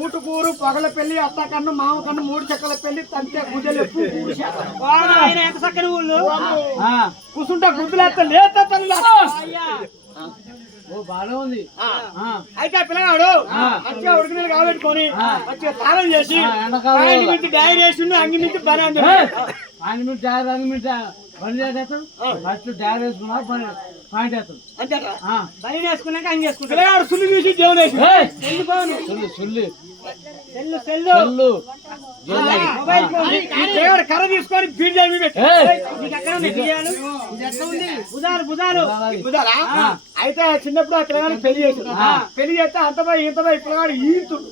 ఊటుకూరు పొగల పెళ్లి అత్త కన్ను మామ కన్ను 3 చెక్కల పెళ్లి తంతే గుడ్డలు ఎంత చక్కని ఊళ్ళు కూర్చుంటా గుడ్డులు ఎత్త లేత బాగా ఉంది. అయితే పిల్లగాడు మంచిగా ఉడికినీళ్ళు కాబెట్టుకొని మంచిగా తాళం చేసి డైరీ వేసి అంగి నుంచి పని ఫస్ట్ డాడ్ వేసుకున్నా పాయింట్ వేస్తాడు బలి వేసుకున్నాక అంగి వేసుకుంటాడు. పిల్లగాడు సుల్లు చూసి దేవుడు వేసి కర్ర తీసుకొని బీజాలు బుధారా. అయితే చిన్నప్పుడు ఆ పిల్లగాడు పెళ్లి చేసాడు. పెళ్లి చేస్తే అంతపై ఇంతపై పిల్లగాడు ఈతుడు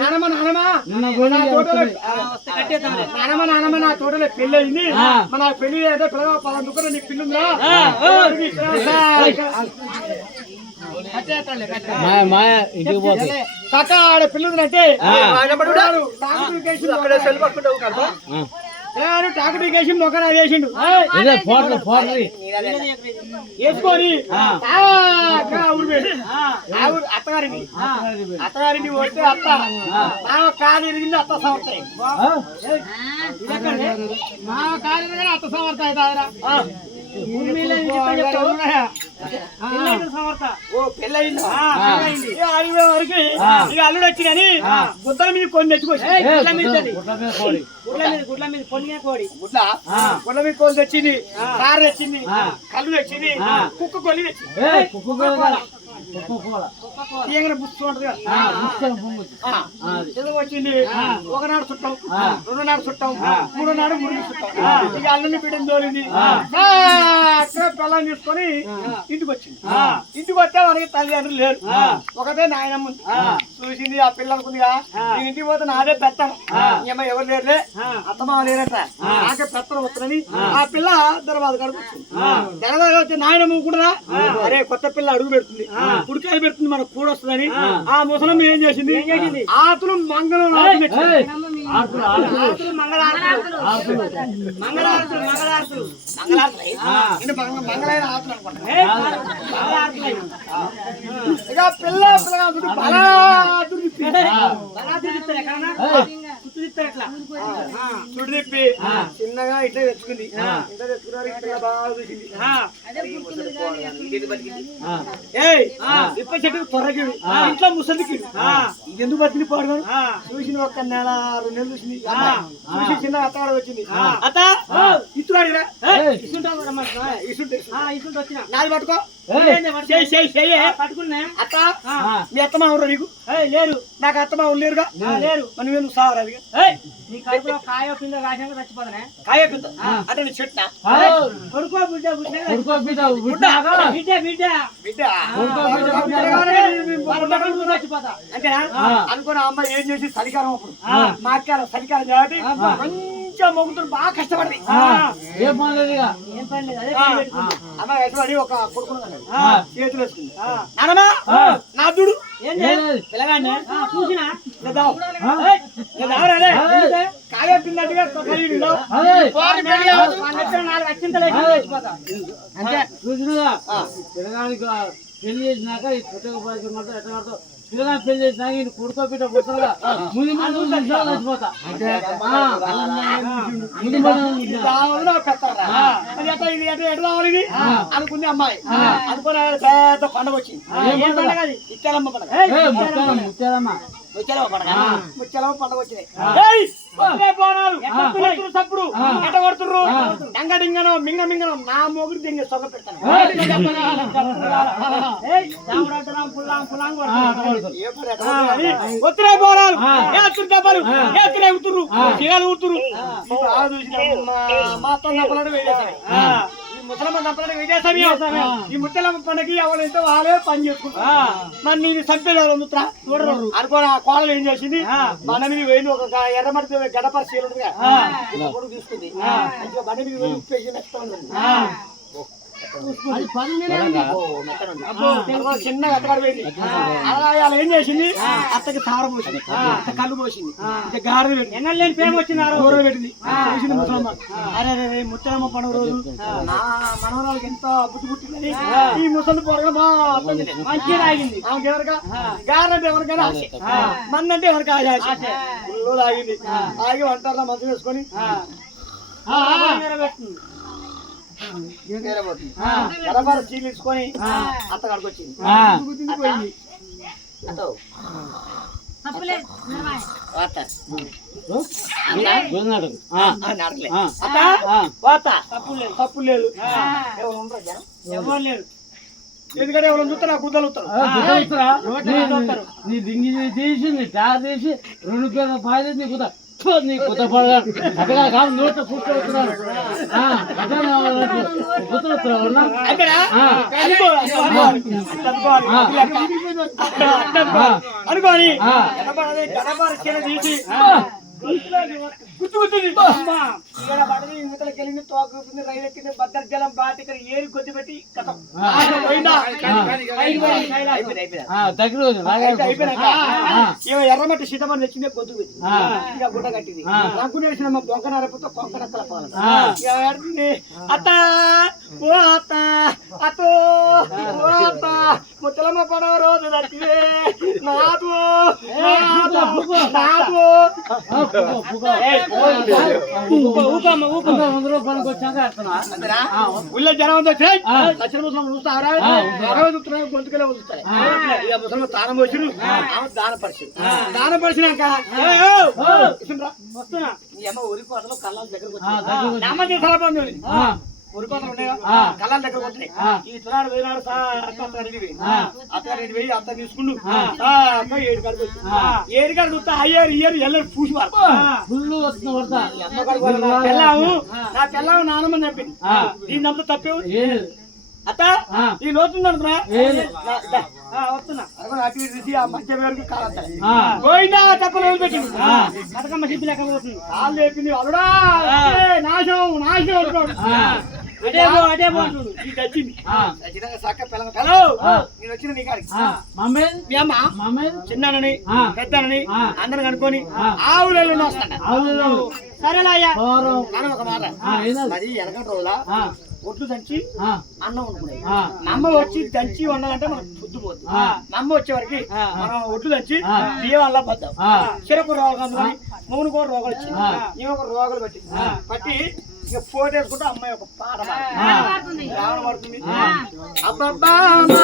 నానమ్మ నా తోటలో పెళ్లి అయింది. మన పెళ్లి అయితే పిల్లగా పలానా నీకు పిల్లుందా కాక ఆడ పిల్లుందంటే టాకుడికేసి మొక్కన వేసిండు వేసుకొని అత్తగారిని పోతే అత్త కాలు ఎరిగింది అత్త సంవత్సరం కాలు అత్త సంవత్సరం అవుతారా వరకు ఇక అల్లుడు వచ్చి కానీ గుద్దల మీద కొన్ని తెచ్చుకోవచ్చు. గుడ్ల మీద కోళ్ళు తెచ్చింది, కారు తెచ్చింది, కళ్ళు తెచ్చింది, కుక్క కొల్లి తెచ్చింది. వచ్చింది ఒకనాడు చుట్టాం, 2 నాడు చుట్టాం, 3 నాడు మురుగు చుట్టాం. ఇక అల్లుని బిడ్డను తోలింది పిల్లని తీసుకొని ఇంటికి వచ్చింది. ఇంటికి వస్తే మనకి తల్లిదండ్రులు లేరు, ఒకటే నాయనమ్మ చూసింది. ఆ పిల్ల అనుకుందిగా నేను ఇంటికి పోతే నాదే పెత్తనం, ఏమో ఎవరు లేరులే అత్తమా లేరట నాకే పెత్తనం వస్తుందని ఆ పిల్ల దర్వాజ కాడికి వచ్చింది. దర్వాజ వచ్చి నాయనమ్మ కూడా అరే కొత్త పిల్ల అడుగు పెడుతుంది, కుడికాయ పెడుతుంది, మనకు కూడా వస్తుందని ఆ ముసలమ్మ ఏం చేసింది ఆతులు మంగళం మంగళైన ఆతులు అనుకుంటా. ఇక పిల్ల చుడు తిప్పి చిన్నగా ఇట్లా తెచ్చుకుంది. ఇంట్లో తెచ్చుకున్నారు పిల్ల బాగా చూసింది. ఇప్ప చెట్టు త్వరగిడు ఇంట్లో ముసలికి ఎందుకు బతిని పోవడం చూసింది. 1 నెల 2 నెలలు చూసింది. చూసి చిన్న అత్తగాడ వచ్చింది. అత్త ఇస్తున్నాడు నాది పట్టుకో పట్టుకున్నా. అత్త మీ అత్తమా ఎవరు నీకు లేరు? నాకు అత్తమా లేరుగా లేరు. మనం ఎందుకు సావరు? అది నీ కడుపులో కాయ కింద కాశాక చచ్చిపోతానే. కాయ కింద అంటే నీ చెట్ట కొడుకో బిడ్డ చచ్చిపోతా అంతేనా అనుకున్న అమ్మాయి ఏం చేసి చలికాలం అప్పుడు మాట్లాడాలి. చలికాలం కాబట్టి మంచిగా మొగుతులు బాగా కష్టపడి ఏం పని లేదు అమ్మాయి కష్టపడి ఒక కొడుకున్న చేతులు వేసుకుంది. నానమ్మా నా దుడు పిల్లగానే చూసినా కాయ పిల్లట్టుగా అంటే చూసినగా పిల్లగానికి పెళ్లి చేసినాక ఈ కొత్తగా ఎట్లా పడతావు పిల్లగా పెళ్లి చేసినాక ఈ కొడుకోబిడ్డ పుట్టగా ముందు చచ్చిపోతా అనుకుంది అమ్మాయి. అనుకున్న పెద్ద పండుగ వచ్చింది. ఇచ్చారమ్మ పండుగ ముచ్చలమ్మ పండుగ వచ్చినాయి. సప్పుడు ఎట కొడుతుర్రు డంగడింగనో మింగ మింగనో నా మొగుడు దింగ సొగ పెడతాను. ఒత్తిరే పోరాలు ఏతురు ఏతురే ఉతుర్రు చీరలు ఉతురు మా అత్త నప్పలాడు వేసేసాయి. ముసలమ్మ నప్పలాడు వేసేసామి. ఈ ముచ్చలమ్మ పండుగకి ఎవరు ఎంతో వాళ్ళే పని చేసుకుంటారు. మరి నేను చంపేది ముత్రా చూడరు అనుకోని ఆ కోడలు ఏం చేసింది బండ మీద వేయి ఒక ఎర్రమడి గడపర చీర తీసుకుంది. బండ మీద వేయి ఉప్పేసి నెక్స్ట్ అది 10 నెలలు ఉంది. అబ్బో, తెలుగు చిన్నగా అత్తగాడు పోయింది. అలా అలా ఏం చేసింది, అత్తకి సార పోసింది, అత్త కళ్ళు పోసింది, ఇక గారెలు పెట్టింది, ఎన్నెల లేని ప్రేమ వచ్చినారు. కూరలు పెట్టింది. చూసింది ముసలమ్మ. అరే అరే ముచ్చలమ్మ పండుగ రోజు నా మనవరాలకి ఎంత బుద్ధి పుట్టిందని ఈ ముసలి పొరగా మా అత్త తినేది. మంచిగా తాగింది. ఆమెకి ఎవరికా గారెంటే ఎవరికైనా ఆశ, మన్నంటే ఎవరికి ఆశ ఫుల్లు తాగింది. ఆగి వంటల్లో మంచి వేసుకొని నెరవేరుతుంది. గడపార చీలు తీసుకొని అత్త కాడికి వచ్చింది. గుద్దింది పోయింది. అత్త పోయినాడు. నడకలే. ఆ. అత్త ఆ. వాత తప్పు లేదు. ఎవరు ఉండరా జనం? ఎవరు లేరు. ఎందుకంటే ఎవరు చూస్తారా గుద్దలు వస్తారు. నీ దింగి తీసి నీ టార్ తీసి 2 పేరు పాయలు నీ కుత నీ కుత పడగాడు అక్కడ కాదు నోట కూర్చోవచ్చున్నాడు అక్కడ అనుకోని గడపార చీర తీసి గుర్తు గుర్తుంది. ఇక్కడ పడది యువతలకి వెళ్ళింది, తోకుంది, రైలు ఎక్కింది, భద్రజలం బాటి ఇక్కడ ఏరి కొద్ది పెట్టి కథం పోయిందా. అయిపోయినాక ఎర్రమట్టి సీతమని తెచ్చింది, గొంతు పెట్టి ఇక గుడ్డ కట్టింది. నాకు నేర్చిన మా బొంక నరపుతో కొంక నక్కల పాలు అత్త ఓ అత్త అతో ఓ అత్త ముచ్చలమ్మ పడవ రోజు నచ్చివే నాదు నాదు ఊళ్ళో జనం లక్షల ముసలం చూస్తారా గొంతుకెళ్ళి వదులుతాయి. ఇక ముసలం తానం వచ్చిరు, దాన పరిస్థితి దాన పరిచినాక వస్తున్నా. ఈ అమ్మ ఊరి కోతలు కళ్ళ దగ్గరకు వచ్చి అమ్మ సలబంది ఊరి కోతలు ఉన్నాయా కళ్ళ దగ్గరకు వస్తున్నాయి. ఈ తులాడు పోయినాడు అత్తగారికి పోయి అత్త తీసుకుండు 7 కాడికి వచ్చి 7 కాడికి వస్తే అయ్యారు ఇయ్యారు ఎల్లరు పూసి వారు పెళ్ళాము నా పెళ్ళాము నానమ్మని చెప్పింది. దీని నమ్మ తప్పేవు అత్త ఈ లోతుంది అనుకున్నా వస్తున్నా. అటు ఇటు తీసి ఆ మధ్య పేరుకి కాలంతా పోయిందా తప్పలు పెట్టింది. బతుకమ్మ సిద్ధి లెక్క పోతుంది. కాళ్ళు లేపింది అల్లుడా నాశం నాశనం అనుకోడు. అదే పో అదే పో అంటుడు. నీకు వచ్చింది ఖచ్చితంగా సక్క పిల్లలు హలో నేను వచ్చిన నీ కాడికి మీ అమ్మ చిన్ననని పెద్దనని అందరు కనుక్కొని ఆవులలో వస్తాను. సరేలా అయ్యా కానీ ఒక మాట మరి వెనకటి రోజులా ఒట్లు దంచి అన్నం వండుకున్నాయి. నమ్మ వచ్చి దంచి వండాలంటే మనకు పొద్దు పోతుంది. నమ్మ వచ్చేవరకు మనం ఒట్లు దంచి బియ్యం అల్లా పద్దాం. చెరకు రోగాలు కానీ మూడు కూడా రోగాలు వచ్చింది. మేము ఒక రోగాలు పట్టి ఇక ఫోటో వేసుకుంటే అమ్మాయి ఒక పాట పాడుతుంది. అబ్బబ్బా బాబు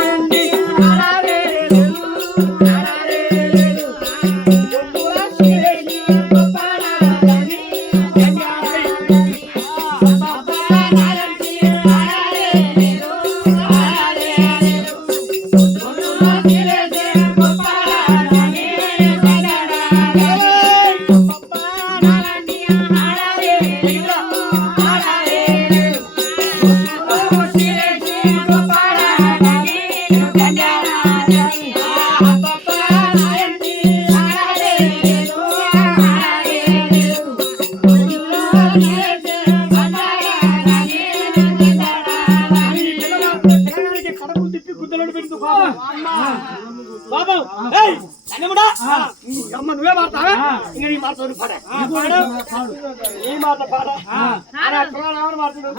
అమ్మ నువ్వే మాడతావా ఇంకా నీ మాడతావు పాడ ఈ మాట పాడ మాడుతున్నాడు.